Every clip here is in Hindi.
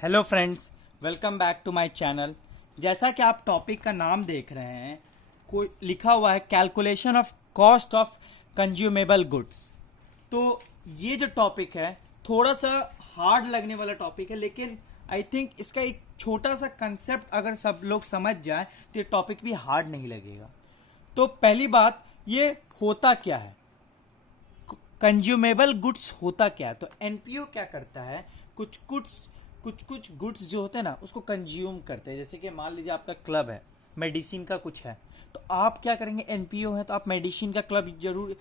Hello friends, welcome back to my channel. जैसा कि आप टॉपिक का नाम देख रहे हैं, कोई लिखा हुआ है calculation of cost of consumable goods. तो ये जो टॉपिक है थोड़ा सा हार्ड लगने वाला टॉपिक है, लेकिन आई थिंक इसका एक छोटा सा कंसेप्ट अगर सब लोग समझ जाए तो ये टॉपिक भी हार्ड नहीं लगेगा। तो पहली बात, ये होता क्या है, कंज्यूमेबल गुड्स होता क्या है। तो एनपीओ क्या करता है, कुछ गुड्स जो होते हैं ना उसको कंज्यूम करते हैं। जैसे कि मान लीजिए आपका क्लब है, मेडिसिन का कुछ है, तो आप क्या करेंगे, एनपीओ है तो आप मेडिसिन का क्लब जरूर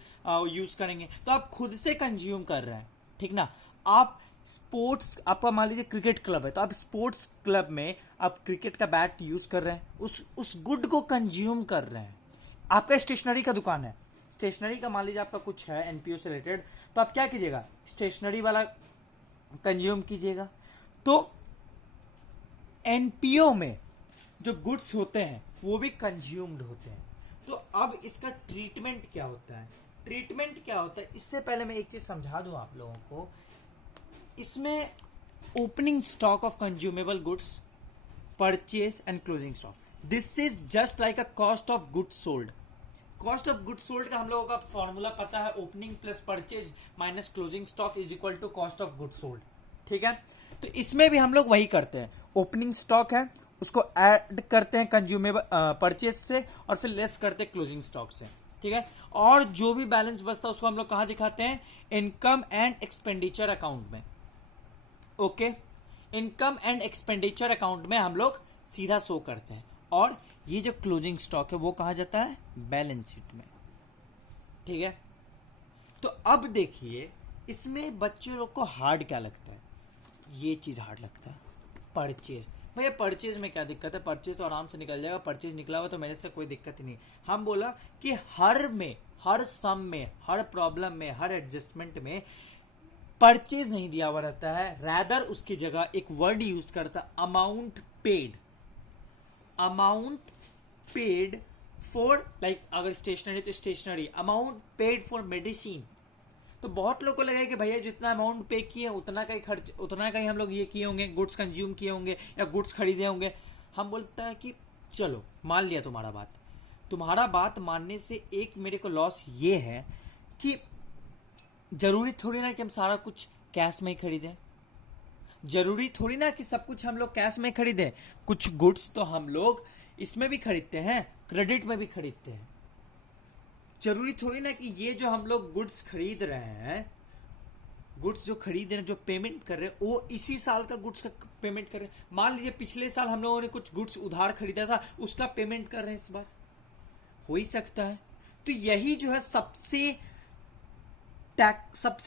यूज करेंगे, तो आप खुद से कंज्यूम कर रहे हैं, ठीक ना। आप स्पोर्ट्स, आपका मान लीजिए क्रिकेट क्लब है, तो आप स्पोर्ट्स क्लब में आप क्रिकेट का बैट यूज कर रहे हैं, उस गुड को कंज्यूम कर रहे हैं। आपका स्टेशनरी का दुकान है, स्टेशनरी का मान लीजिए आपका कुछ है एनपीओ से रिलेटेड, तो आप क्या कीजिएगा, स्टेशनरी वाला कंज्यूम कीजिएगा। तो एनपीओ में जो गुड्स होते हैं वो भी कंज्यूम्ड होते हैं। तो अब इसका ट्रीटमेंट क्या होता है, इससे पहले मैं एक चीज समझा दूं आप लोगों को। इसमें opening stock of consumable goods, purchase and closing stock, this is just like a cost of goods sold. Cost of goods sold का हम लोगों का फॉर्मूला पता है, opening plus purchase minus closing stock is equal to cost of goods sold, ठीक है। तो इसमें भी हम लोग वही करते हैं, ओपनिंग स्टॉक है उसको ऐड करते हैं कंज्यूमेबल परचेज से और फिर लेस करते हैं क्लोजिंग स्टॉक से, ठीक है। और जो भी बैलेंस बचता है उसको हम लोग कहां दिखाते हैं, इनकम एंड एक्सपेंडिचर अकाउंट में। Okay, income and expenditure account में हम लोग सीधा शो करते हैं, और ये जो क्लोजिंग स्टॉक है वो कहा जाता है बैलेंस शीट में, ठीक है। तो अब देखिए इसमें बच्चे लोग को हार्ड क्या लगता है, ये चीज हार्ड लगता है, परचेज। भैया परचेज में क्या दिक्कत है, परचेज तो आराम से निकल जाएगा, परचेज निकला हुआ तो मेरे से कोई दिक्कत ही नहीं। हम बोला कि हर सम में, हर प्रॉब्लम में, हर एडजस्टमेंट में परचेज नहीं दिया हुआ रहता है, रैदर उसकी जगह एक वर्ड यूज करता, amount paid. Amount paid for, like अगर स्टेशनरी तो stationery, amount paid for medicine. तो बहुत लोगों को लगा कि भैया जितना अमाउंट पे किए उतना का ही खर्च, उतना का ही हम लोग ये किए होंगे, गुड्स कंज्यूम किए होंगे या गुड्स खरीदे होंगे। हम बोलता है कि चलो मान लिया तुम्हारा बात मानने से एक मेरे को लॉस ये है कि जरूरी थोड़ी ना कि हम सारा कुछ कैश में ही खरीदें, जरूरी थोड़ी ना कि सब कुछ हम लोग कैश में खरीदें। कुछ गुड्स तो हम लोग इसमें भी खरीदते हैं, क्रेडिट में भी खरीदते हैं। जरूरी थोड़ी ना कि ये जो हम लोग गुड्स खरीद रहे हैं, गुड्स जो खरीद रहे हैं, जो पेमेंट कर रहे हैं, वो इसी साल का गुड्स का पेमेंट कर रहे हैं। मान लीजिए पिछले साल हम लोगों ने कुछ गुड्स उधार खरीदा था, उसका पेमेंट कर रहे हैं इस बार, हो ही सकता है। तो यही जो है सबसे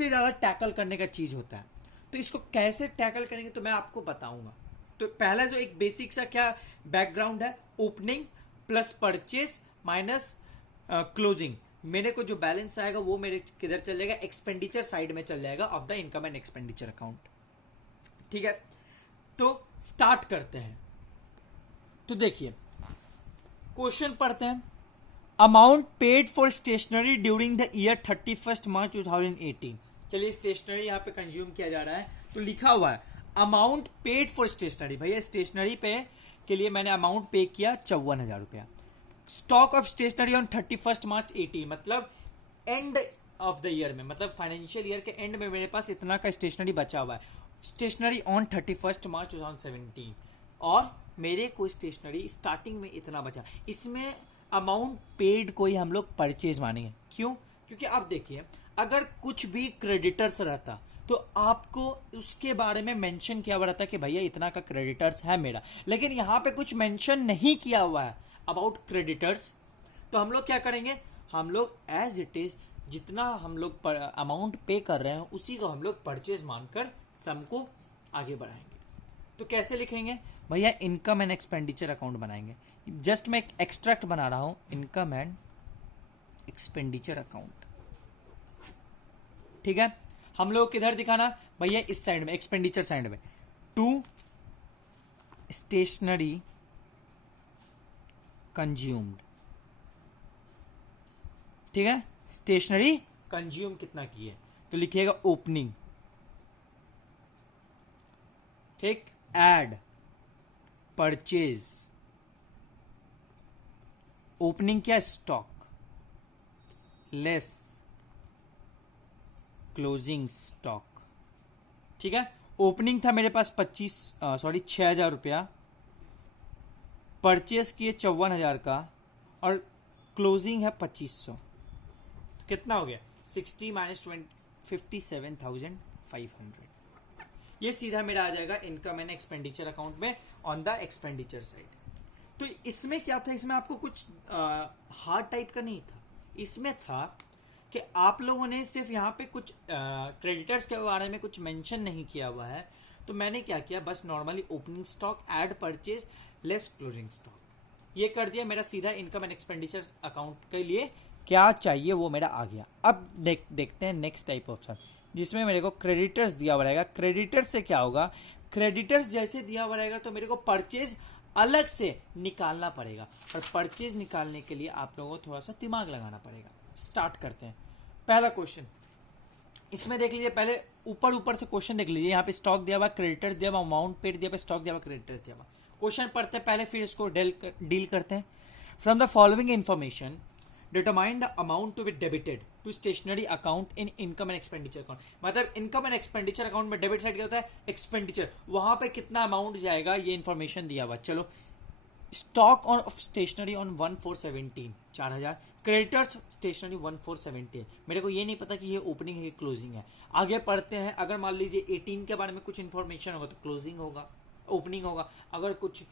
ज्यादा टैकल करने का चीज होता है। तो इसको कैसे टैकल करेंगे तो मैं आपको बताऊंगा। तो पहला जो एक बेसिक सा क्या बैकग्राउंड है, opening plus purchase minus closing. मेरे को जो बैलेंस आएगा वो मेरे किधर चल जाएगा, एक्सपेंडिचर साइड में चल जाएगा of the income and expenditure account, ठीक है। तो स्टार्ट करते हैं। तो देखिए क्वेश्चन पढ़ते हैं, amount paid for stationery during the year 31 March 2018। चलिए स्टेशनरी यहाँ पे कंज्यूम किया जा रहा है, तो लिखा हुआ है अमाउंट पेड फॉर स्टेशनरी। भैया स्टेशनरी पे के लिए मैंने अमाउंट पे किया 54,000 रुपया। स्टॉक ऑफ स्टेशनरी ऑन 31 मार्च 18, मतलब एंड ऑफ द ईयर में, मतलब फाइनेंशियल ईयर के एंड में मेरे पास इतना का स्टेशनरी बचा हुआ है। स्टेशनरी ऑन 31 मार्च 2017, और मेरे को स्टेशनरी स्टार्टिंग में इतना बचा। इसमें अमाउंट पेड को ही हम लोग परचेज मानेंगे। क्यों? क्योंकि आप देखिए अगर कुछ भी क्रेडिटर्स रहता तो आपको उसके बारे में मेंशन किया हुआ रहता कि भैया इतना का क्रेडिटर्स है मेरा, लेकिन यहां पे कुछ मेंशन नहीं किया हुआ है अबाउट क्रेडिटर्स। तो हम लोग क्या करेंगे, हम लोग एज इट इज जितना हम लोग अमाउंट पे कर रहे हैं उसी को हम लोग परचेज मानकर सम को आगे बढ़ाएंगे। तो कैसे लिखेंगे भैया, इनकम एंड एक्सपेंडिचर अकाउंट बनाएंगे। जस्ट मैं एक एक्सट्रैक्ट बना रहा हूं, इनकम एंड एक्सपेंडिचर अकाउंट, ठीक है। हम लोग किधर दिखाना भैया, इस साइड में, एक्सपेंडिचर साइड में, टू स्टेशनरी कंज्यूम्ड, ठीक है। स्टेशनरी कंज्यूम कितना की है तो लिखिएगा ओपनिंग, ठीक, एड परचेज ओपनिंग क्या स्टॉक लेस क्लोजिंग स्टॉक। ठीक है, ओपनिंग था मेरे पास 6,000 रुपया, परचेज किए 54,000 का और क्लोजिंग है 2,500। तो कितना हो गया 60 माइनस 57,500। ये सीधा मेरा आ जाएगा इनकम एंड एक्सपेंडिचर अकाउंट में ऑन द एक्सपेंडिचर साइड। तो इसमें क्या था, इसमें आपको कुछ हार्ड टाइप का नहीं था, इसमें था कि आप लोगों ने सिर्फ यहाँ पे कुछ क्रेडिटर्स के बारे में कुछ मेंशन नहीं किया हुआ है। तो मैंने क्या किया, बस normally opening stock add purchase less closing stock ये कर दिया। मेरा सीधा इनकम एंड एक्सपेंडिचर अकाउंट के लिए क्या चाहिए वो मेरा आ गया। अब देखते हैं नेक्स्ट टाइप ऑप्शन जिसमें मेरे को क्रेडिटर्स दिया हुआ रहेगा। क्रेडिटर्स से क्या होगा, क्रेडिटर्स जैसे दिया हुआ रहेगा तो मेरे को परचेज अलग से निकालना पड़ेगा, और परचेज निकालने के लिए आप लोगों को थोड़ा सा दिमाग लगाना पड़ेगा। स्टार्ट करते हैं। पहला क्वेश्चन इसमें देख लीजिए, पहले ऊपर से क्वेश्चन देख लीजिए। यहाँ पे स्टॉक दिया हुआ, क्रेडिटर्स दिया हुआ, अमाउंट पेड दिया हुआ, स्टॉक दिया हुआ, क्रेडिटर्स दिया हुआ। क्वेश्चन पढ़ते हैं पहले, फिर इसको डील करते हैं। From the following information determine the amount to be debited to stationery account in income and expenditure account. मतलब इनकम एंड एक्सपेंडिचर अकाउंट में डेबिट साइड क्या होता है, एक्सपेंडिचर, वहां पे कितना अमाउंट जाएगा ये इंफॉर्मेशन दिया हुआ। चलो, stock of stationery on 1417 4,000, creditors stationery 1417। मेरे को ये नहीं पता कि ये ओपनिंग है कि क्लोजिंग है। आगे पढ़ते हैं। अगर मान लीजिए 18 के बारे में कुछ इंफॉर्मेशन होगा तो क्लोजिंग होगा, ओपनिंग होगा। अगर कुछ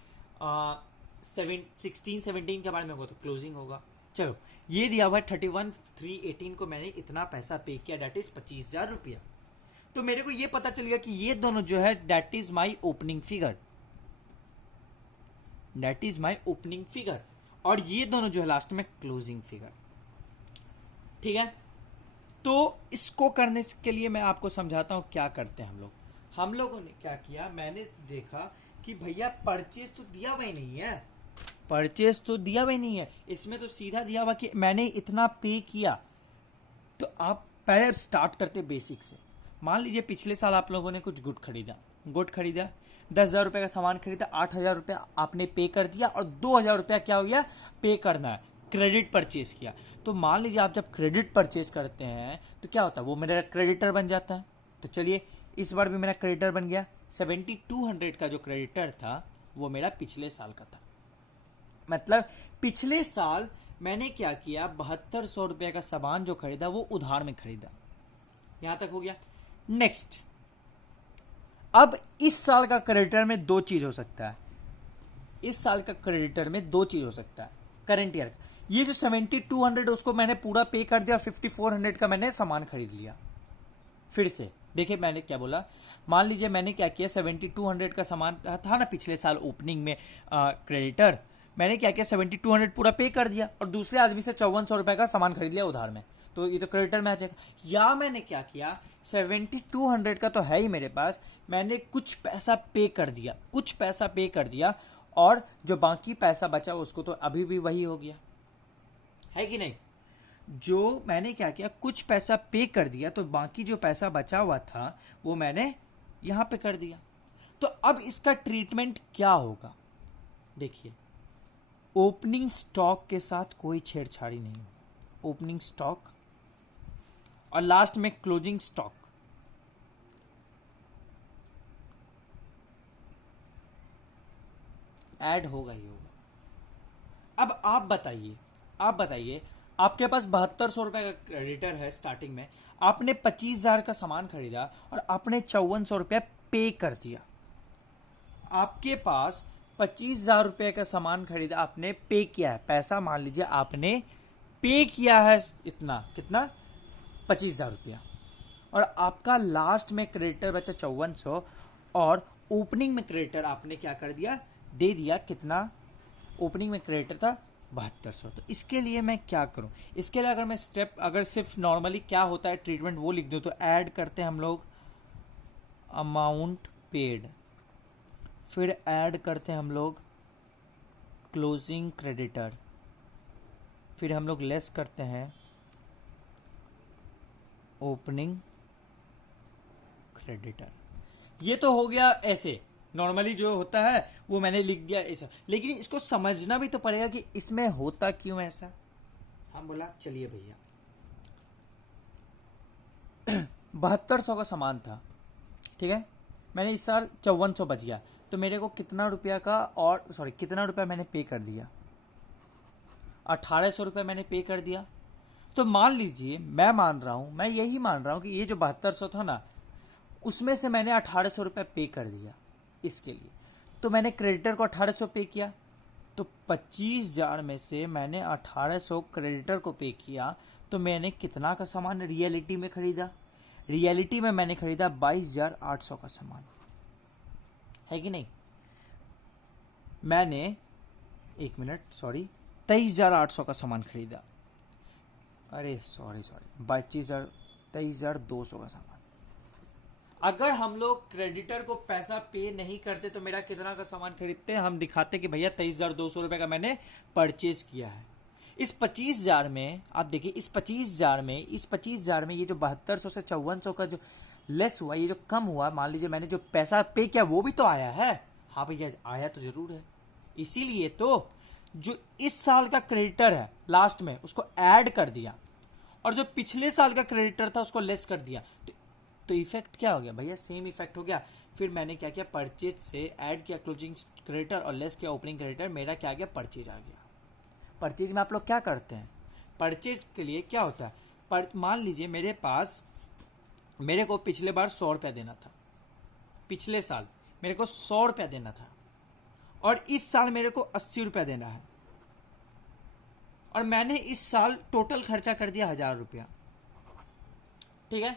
16 17 के बारे में होगा तो क्लोजिंग होगा। चलो, ये दिया हुआ है 31/3/18 को मैंने इतना पैसा पे किया, डेट इज 25,000 रुपया। तो मेरे को ये पता चल गया कि ये दोनों जो है that is my opening figure, that is my opening figure, और ये दोनों जो है लास्ट में क्लोजिंग फिगर। ठीक है, तो इसको करने के लिए मैं आपको समझाता हूं क्या करते हैं हम लोगों ने क्या किया। मैंने देखा कि भैया परचेज तो दिया हुआ ही नहीं है, परचेज तो दिया हुआ ही नहीं है, इसमें तो सीधा दिया हुआ कि मैंने इतना पे किया। तो आप पहले स्टार्ट करते बेसिक से। मान लीजिए पिछले साल आप लोगों ने कुछ गुड खरीदा 10,000 रुपए का सामान खरीदा, 8,000 रुपया आपने पे कर दिया और 2,000 रुपया क्या हो गया, पे करना है, क्रेडिट परचेज किया। तो मान लीजिए आप जब क्रेडिट परचेज करते हैं तो क्या होता है, वो मेरा क्रेडिटर बन जाता है। तो चलिए, इस बार भी मेरा क्रेडिटर बन गया। 7,200 का जो क्रेडिटर था वो मेरा पिछले साल का था। मतलब पिछले साल मैंने क्या किया, 7,200 रुपये का सामान जो खरीदा वो उधार में खरीदा। यहां तक हो गया। नेक्स्ट, अब इस साल का क्रेडिटर में दो चीज हो सकता है, इस साल का क्रेडिटर में दो चीज हो सकता है करंट ईयर का। ये जो 7,200 उसको मैंने पूरा पे कर दिया, 5,400 का मैंने सामान खरीद लिया। फिर से देखिए मैंने क्या बोला, मान लीजिए मैंने क्या किया, 7,200 का सामान था ना पिछले साल ओपनिंग में क्रेडिटर, मैंने क्या किया 7,200 पूरा पे कर दिया और दूसरे आदमी से 5,400 रुपए का सामान खरीद लिया उधार में। तो ये तो क्रेडिटर में आ जाएगा। या मैंने क्या किया, 7,200 का तो है ही मेरे पास, मैंने कुछ पैसा पे कर दिया, कुछ पैसा पे कर दिया, और जो बाकी पैसा बचा उसको तो अभी भी वही हो गया, है कि नहीं। जो मैंने क्या किया, कुछ पैसा पे कर दिया, तो बाकी जो पैसा बचा हुआ था वो मैंने यहां पे कर दिया। तो अब इसका ट्रीटमेंट क्या होगा, देखिए, ओपनिंग स्टॉक के साथ कोई छेड़छाड़ी नहीं होगी, ओपनिंग स्टॉक और लास्ट में क्लोजिंग स्टॉक। ऐड होगा ही होगा। अब आप बताइए, आपके पास 7,200 रुपए का क्रेडिटर है स्टार्टिंग में, आपने 25,000 का सामान खरीदा और आपने 5,400 रुपया पे कर दिया। आपके पास 25,000 रुपए का सामान खरीदा, आपने पे किया है पैसा, मान लीजिए आपने पे किया है इतना, कितना 25,000 रुपया, और आपका लास्ट में क्रेडिटर बचा 5,400, और ओपनिंग में क्रेडिटर आपने क्या कर दिया, दे दिया कितना, ओपनिंग में क्रेडिटर था 7,200। तो इसके लिए मैं क्या करूं, इसके लिए अगर मैं स्टेप, अगर सिर्फ नॉर्मली क्या होता है ट्रीटमेंट वो लिख दूं, तो ऐड करते हैं हम लोग अमाउंट पेड, फिर ऐड करते हैं हम लोग क्लोजिंग क्रेडिटर, फिर हम लोग लेस करते हैं ओपनिंग क्रेडिटर। ये तो हो गया ऐसे, नॉर्मली जो होता है वो मैंने लिख दिया ऐसा, लेकिन इसको समझना भी तो पड़ेगा कि इसमें होता क्यों ऐसा। हम बोला चलिए भैया 7200 का सामान था, ठीक है, मैंने इस साल 5400 बच गया, तो मेरे को कितना रुपया का और कितना रुपया मैंने पे कर दिया, 1800 रुपये मैंने पे कर दिया। तो मान लीजिए मैं यही मान रहा हूं कि ये जो 7200 था ना, उसमें से मैंने 1800 रुपये पे कर दिया इसके लिए, तो मैंने क्रेडिटर को 1800 पे किया, तो 25,000 में से मैंने 1800 क्रेडिटर को पे किया, तो मैंने कितना का सामान रियलिटी में खरीदा? रियलिटी में मैंने खरीदा 22,800 का सामान, है कि नहीं? मैंने 23,800 का सामान खरीदा, अरे सॉरी 23,200 का सामान। अगर हम लोग क्रेडिटर को पैसा पे नहीं करते तो मेरा कितना का सामान खरीदते हैं? हम दिखाते कि भैया 23,200 रुपए का मैंने परचेज किया है। इस 25,000 में आप देखिए, इस 25,000 में ये जो 7200 से 5400 का जो लेस हुआ, ये जो कम हुआ, मान लीजिए मैंने जो पैसा पे किया वो भी तो आया है। हाँ भैया आया तो जरूर है, इसीलिए तो जो इस साल का क्रेडिटर है लास्ट में उसको ऐड कर दिया, और जो पिछले साल का क्रेडिटर था उसको लेस कर दिया, तो इफेक्ट क्या हो गया भैया? सेम इफेक्ट हो गया। फिर मैंने क्या किया, परचेज से ऐड किया क्लोजिंग क्रेडिटर और लेस किया ओपनिंग क्रेडिटर, मेरा क्या गया? परचेज आ गया। परचेज में आप लोग क्या करते हैं? परचेज के लिए क्या होता है, मान लीजिए मेरे को पिछले बार 100 रुपया देना था, पिछले साल मेरे को 100 रुपया देना था, और इस साल मेरे को 80 रुपया देना है, और मैंने इस साल टोटल खर्चा कर दिया 1000 रुपया, ठीक है?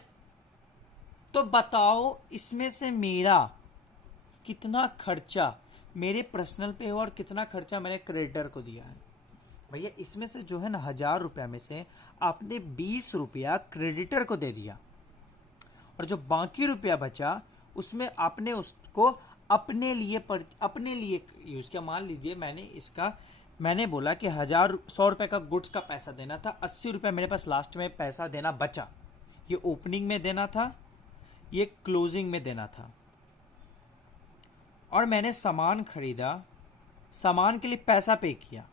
तो बताओ इसमें से मेरा कितना खर्चा मेरे पर्सनल पे हुआ और कितना खर्चा मैंने क्रेडिटर को दिया है? भैया इसमें से जो है ना 1000 रुपया में से आपने 20 रुपया क्रेडिटर को दे दिया, और जो बाकी रुपया बचा उसमें आपने उसको अपने लिए यूज किया। मान लीजिए मैंने बोला कि 100 रुपए का गुड्स का पैसा देना था, 80 रुपया मेरे पास लास्ट में पैसा देना बचा, ये ओपनिंग में देना था, ये क्लोजिंग में देना था, और मैंने सामान खरीदा, सामान के लिए पैसा पे किया,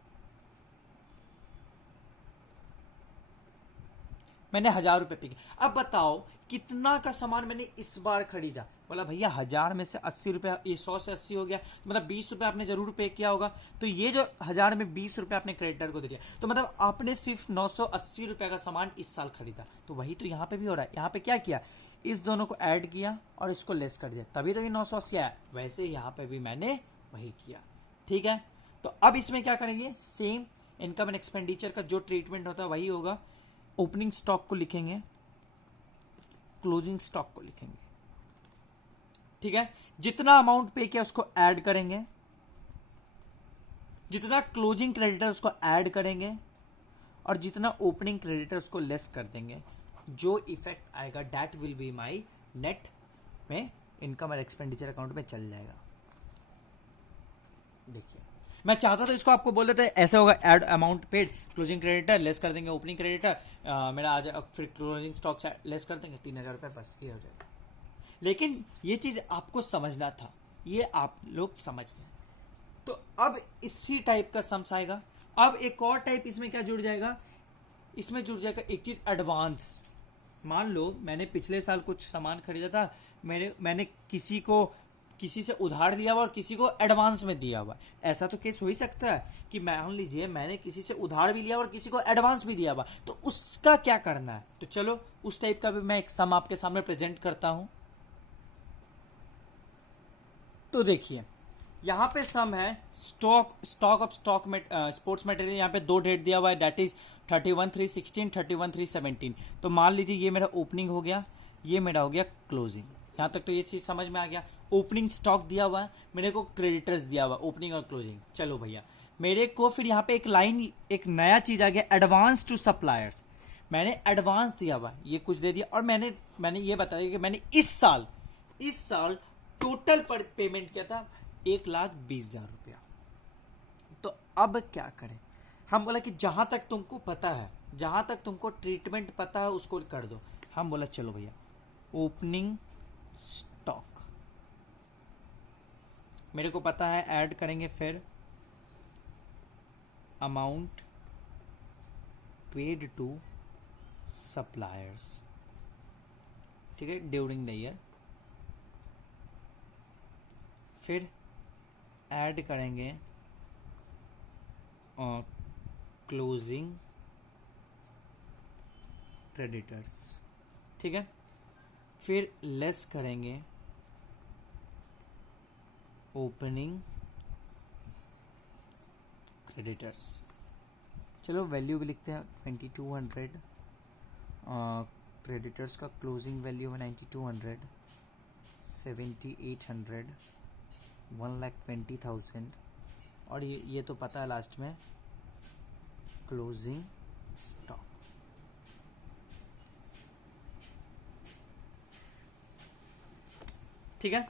मैंने 1000 रुपये पे किया। अब बताओ कितना का सामान मैंने इस बार खरीदा? बोला भैया 1000 में से 80 रुपया, ये 100 से 80 हो गया, तो मतलब 20 रुपया आपने जरूर पे किया होगा, तो ये जो 1000 में 20 रुपया आपने क्रेडिटर को दे दिया, तो मतलब आपने सिर्फ 980 रुपया का सामान इस साल खरीदा। तो वही तो यहाँ पे भी हो रहा है। यहाँ पे क्या किया, इस दोनों को ऐड किया और इसको लेस कर दिया, तभी तो ये 980 आया। वैसे यहाँ पे भी मैंने वही किया, ठीक है? तो अब इसमें क्या करेंगे, सेम इनकम एंड एक्सपेंडिचर का जो ट्रीटमेंट होता है वही होगा। ओपनिंग स्टॉक को लिखेंगे, क्लोजिंग स्टॉक को लिखेंगे, ठीक है? जितना अमाउंट पे किया उसको ऐड करेंगे, जितना क्लोजिंग क्रेडिटर उसको ऐड करेंगे, और जितना ओपनिंग क्रेडिटर उसको लेस कर देंगे। जो इफेक्ट आएगा that will be my net में इनकम और एक्सपेंडिचर अकाउंट में चल जाएगा। देखिए मैं चाहता था इसको आपको बोल देते ऐसे होगा, add amount paid, closing creditor less कर देंगे ओपनिंग क्रेडिटर, मेरा आ जाए, फिर क्लोजिंग स्टॉक से लेस कर देंगे 3000 रुपये, बस ये हो जाएगा। लेकिन ये चीज आपको समझना था, ये आप लोग समझ गए। तो अब इसी टाइप का सम्स आएगा। अब एक और टाइप इसमें क्या जुड़ जाएगा, इसमें जुड़ जाएगा एक चीज एडवांस। मान लो मैंने पिछले साल कुछ सामान खरीदा था, मैंने किसी से उधार लिया हुआ और किसी को एडवांस में दिया हुआ। ऐसा तो केस हो ही सकता है कि मान लीजिए मैंने किसी से उधार भी लिया और किसी को एडवांस भी दिया हुआ, तो उसका क्या करना है? तो चलो उस टाइप का भी मैं एक सम आपके सामने प्रेजेंट करता हूं। तो देखिए यहां पे सम है स्टॉक ऑफ स्पोर्ट्स मटेरियल। यहां पे 2 डेट दिया हुआ है, दैट इज 31/3/16, 31/3/17। तो मान लीजिए ये मेरा ओपनिंग हो गया, ये मेरा हो गया क्लोजिंग। यहां तक तो ये चीज समझ में आ गया। ओपनिंग स्टॉक दिया हुआ है, मेरे को क्रेडिटर्स दिया हुआ, ओपनिंग और क्लोजिंग। चलो भैया मेरे को फिर यहाँ पे एक नया चीज आ गया, एडवांस टू सप्लायर्स। मैंने एडवांस दिया हुआ, ये कुछ दे दिया, और मैंने ये बताया कि मैंने इस साल टोटल पर पेमेंट किया था 1,20,000 रुपया। तो अब क्या करें? हम बोला कि जहां तक तुमको पता है, जहां तक तुमको ट्रीटमेंट पता है उसको कर दो। हम बोला चलो भैया ओपनिंग स्टॉक, मेरे को पता है, ऐड करेंगे फिर अमाउंट पेड टू सप्लायर्स, ठीक है, ड्यूरिंग द ईयर। फिर ऐड करेंगे क्लोजिंग क्रेडिटर्स, ठीक है। फिर लेस करेंगे ओपनिंग क्रेडिटर्स। चलो वैल्यू भी लिखते हैं 2200, क्रेडिटर्स का क्लोजिंग वैल्यू है 9200, 7800, 1,20,000, और ये तो पता है लास्ट में क्लोजिंग स्टॉक। ठीक है,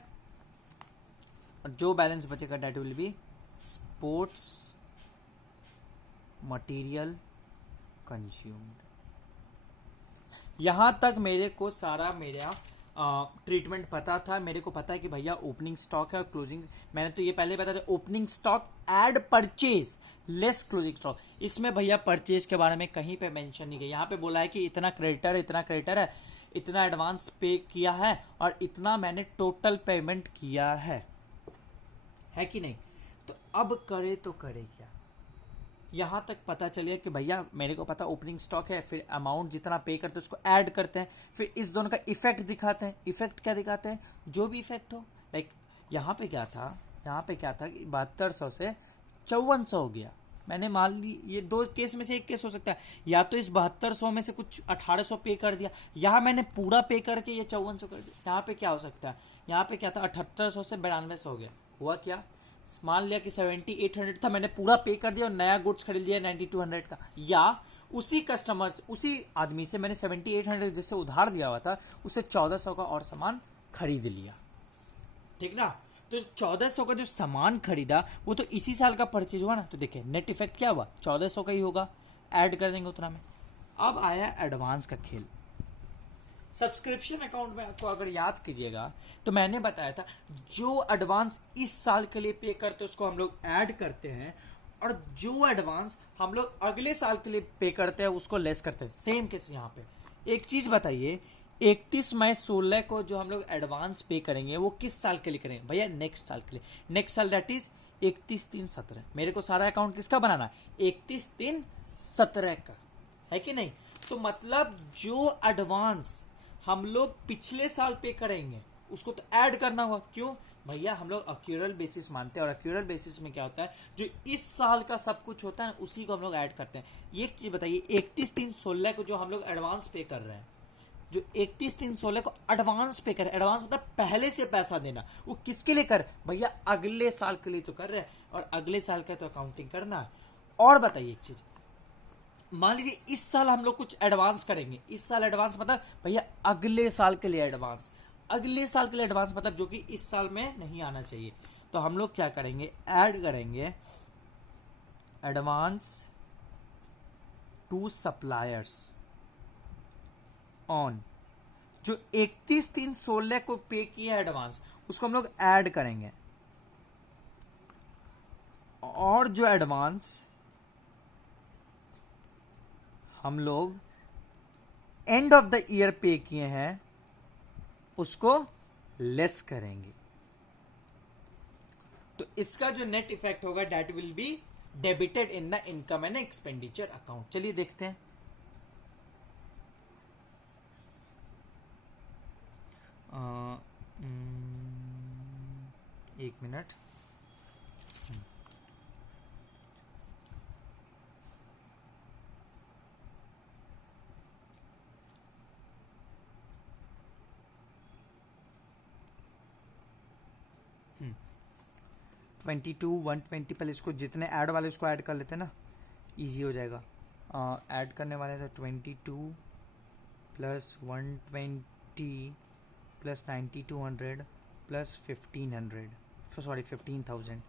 और जो बैलेंस बचेगा that will be sports material consumed. यहां तक मेरे को सारा मेरा ट्रीटमेंट पता था। मेरे को पता है कि भैया ओपनिंग स्टॉक है और क्लोजिंग, मैंने तो ये पहले बता था, opening stock add purchase less closing stock. इसमें भैया परचेज के बारे में कहीं पे मेंशन नहीं किया। यहाँ पे बोला है कि इतना क्रेडिटर है, इतना क्रेडिटर है, इतना एडवांस पे किया है और इतना मैंने टोटल पेमेंट किया है कि नहीं। तो अब करे तो करे क्या, यहां तक पता चलिए कि भैया मेरे को पता ओपनिंग स्टॉक है, फिर अमाउंट जितना पे करते हैं उसको ऐड करते हैं, फिर इस दोनों का इफेक्ट दिखाते हैं। इफेक्ट क्या दिखाते हैं, जो भी इफेक्ट हो। लाइक यहाँ पे क्या था, कि 7200 से 5400 हो गया। मैंने मान ली ये दो केस में से एक केस हो सकता है, या तो इस 7200 में से कुछ 1800 पे कर दिया, या मैंने पूरा पे करके ये 5400 कर दिया। यहाँ पे क्या हो सकता है, यहाँ पे क्या था 7800 से 9200 हो गया। हुआ क्या, मान लिया कि 7800 था, मैंने पूरा पे कर दिया और नया गुड्स खरीद लिया 9200 का, या उसी कस्टमर से, उसी आदमी से मैंने 7800 जिससे उधार लिया हुआ था उसे 1400 का और सामान खरीद लिया, ठीक ना। तो 1400 का जो सामान खरीदा वो तो इसी साल का परचेज हुआ ना। तो देखिए नेट इफेक्ट क्या हुआ, 1400 का ही होगा, ऐड कर देंगे उतना में। अब आया एडवांस का खेल। सब्सक्रिप्शन अकाउंट में आपको अगर याद कीजिएगा तो मैंने बताया था, जो एडवांस इस साल के लिए पे करते हैं उसको हम लोग ऐड करते हैं, और जो एडवांस हम लोग अगले साल के लिए पे करते हैं उसको लेस करते हैं। सेम केस यहाँ पे। एक चीज बताइए, 31 मई 16 को जो हम लोग एडवांस पे करेंगे वो किस साल के लिए करेंगे भैया, नेक्स्ट साल के लिए। नेक्स्ट साल दैट इज 31/3/17। मेरे को सारा अकाउंट किसका बनाना है, 31/3/17 का, है कि नहीं। तो मतलब जो एडवांस हम लोग पिछले साल पे करेंगे उसको तो ऐड करना होगा। क्यों भैया, हम लोग अक्यूरल बेसिस मानते हैं, और अक्यूरल बेसिस में क्या होता है, जो इस साल का सब कुछ होता है उसी को हम लोग ऐड करते हैं। ये चीज बताइए, 31/3/16 को जो हम लोग एडवांस पे कर रहे हैं, जो 31/3/16 को एडवांस पे कर रहे हैं, एडवांस मतलब पहले से पैसा देना, वो किसके लिए कर भैया, अगले साल के लिए तो कर रहे हैं, और अगले साल का तो अकाउंटिंग करना है। और बताइए एक चीज, मान लीजिए इस साल हम लोग कुछ एडवांस करेंगे, इस साल एडवांस मतलब भैया अगले साल के लिए एडवांस, अगले साल के लिए एडवांस मतलब जो कि इस साल में नहीं आना चाहिए। तो हम लोग क्या करेंगे, ऐड करेंगे एडवांस टू सप्लायर्स ऑन, जो 31/3/16 को पे किया एडवांस उसको हम लोग ऐड करेंगे, और जो एडवांस हम लोग एंड ऑफ द ईयर पे किए हैं उसको लेस करेंगे। तो इसका जो नेट इफेक्ट होगा that will be debited in the income and expenditure account. चलिए देखते हैं। एक मिनट, हम्म 22 120 पहले इसको जितने ऐड वाले उसको ऐड कर लेते हैं ना, इजी हो जाएगा। ऐड करने वाले थे 22 plus 120 plus 9200 plus 1500, sorry 15,000,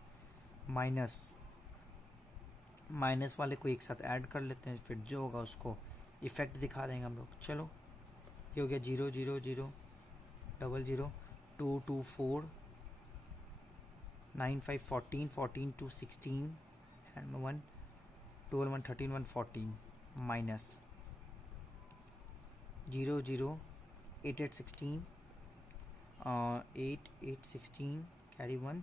minus वाले को एक साथ ऐड कर लेते हैं, फिर जो होगा उसको इफेक्ट दिखा देंगे हम लोग। चलो ये हो गया 0 0 0 0 0 2 2 4 9 5 14 14 2 16 and 1 12 1 13 1 14 minus 0 0 8 8 16 8 8 16 carry 1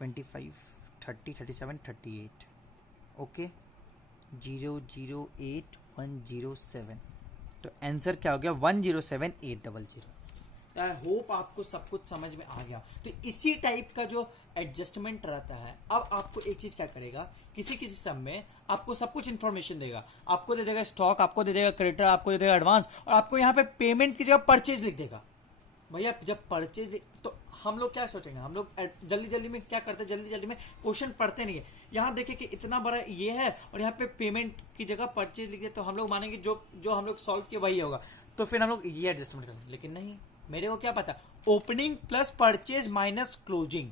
25 30 37 38 ओके 0 0 8 1 0 7 तो आंसर क्या हो गया 107800। आई होप आपको सब कुछ समझ में आ गया। तो इसी टाइप का जो एडजस्टमेंट रहता है, अब आपको एक चीज क्या करेगा, किसी किसी सम में आपको सब कुछ इंफॉर्मेशन देगा, आपको दे देगा स्टॉक, आपको दे देगा क्रेडिटर, आपको दे देगा एडवांस, और आपको यहाँ पे पेमेंट की जगह परचेज लिख देगा। भैया जब परचेज तो हम लोग क्या सोचेंगे, हम लोग जल्दी जल्दी में क्या करते हैं, जल्दी जल्दी में क्वेश्चन पढ़ते नहीं है। यहाँ देखिए कि इतना बड़ा ये है और यहाँ पे पेमेंट की जगह परचेज लिख दे, तो हम लोग मानेंगे जो हम लोग सॉल्व किया वही होगा, तो फिर हम लोग ये एडजस्टमेंट करेंगे। लेकिन नहीं, मेरे को क्या पता, opening plus purchase minus closing,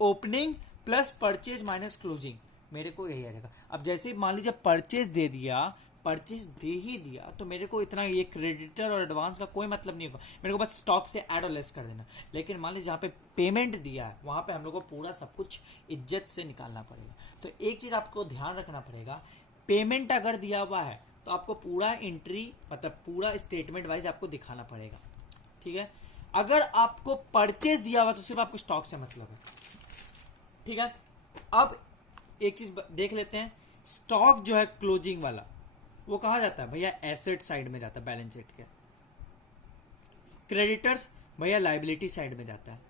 opening plus purchase minus closing, मेरे को यही आ जाएगा। अब जैसे ही मान लीजिए परचेज दे दिया, परचेज दे ही दिया, तो मेरे को इतना ये क्रेडिटर और एडवांस का कोई मतलब नहीं होगा, मेरे को बस स्टॉक से ऐड और लेस कर देना। लेकिन मान लीजिए जहाँ पे पेमेंट दिया है वहां पे हम लोग को पूरा सब कुछ इज्जत से निकालना पड़ेगा। तो एक चीज आपको ध्यान रखना पड़ेगा, पेमेंट अगर दिया हुआ है तो आपको पूरा एंट्री मतलब पूरा स्टेटमेंट वाइज आपको दिखाना पड़ेगा, ठीक है। अगर आपको परचेज दिया हुआ तो सिर्फ आपको स्टॉक से मतलब है, ठीक है। अब एक चीज देख लेते हैं, स्टॉक जो है क्लोजिंग वाला वो कहाँ जाता है भैया, एसेट साइड में जाता है बैलेंस शीट के। क्रेडिटर्स भैया लायबिलिटी साइड में जाता है।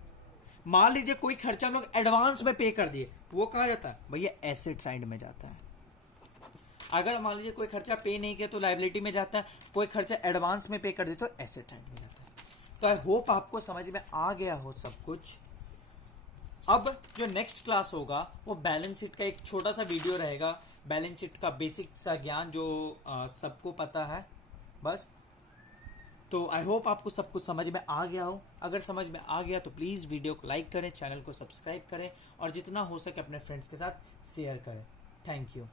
मान लीजिए कोई खर्चा हम लोग एडवांस में पे कर दिए, वो कहाँ जाता है भैया, एसेट साइड में जाता है। अगर मान लीजिए कोई खर्चा पे नहीं किया तो लायबिलिटी में जाता है, कोई खर्चा एडवांस में पे कर दे तो एसेट साइड में जाता है। तो आई होप आपको समझ में आ गया हो सब कुछ। अब जो नेक्स्ट क्लास होगा वो बैलेंस शीट का एक छोटा सा वीडियो रहेगा, बैलेंस शीट का बेसिक सा ज्ञान जो सबको पता है बस। तो आई होप आपको सब कुछ समझ में आ गया हो। अगर समझ में आ गया तो प्लीज़ वीडियो को लाइक करें, चैनल को सब्सक्राइब करें और जितना हो सके अपने फ्रेंड्स के साथ शेयर करें। Thank you.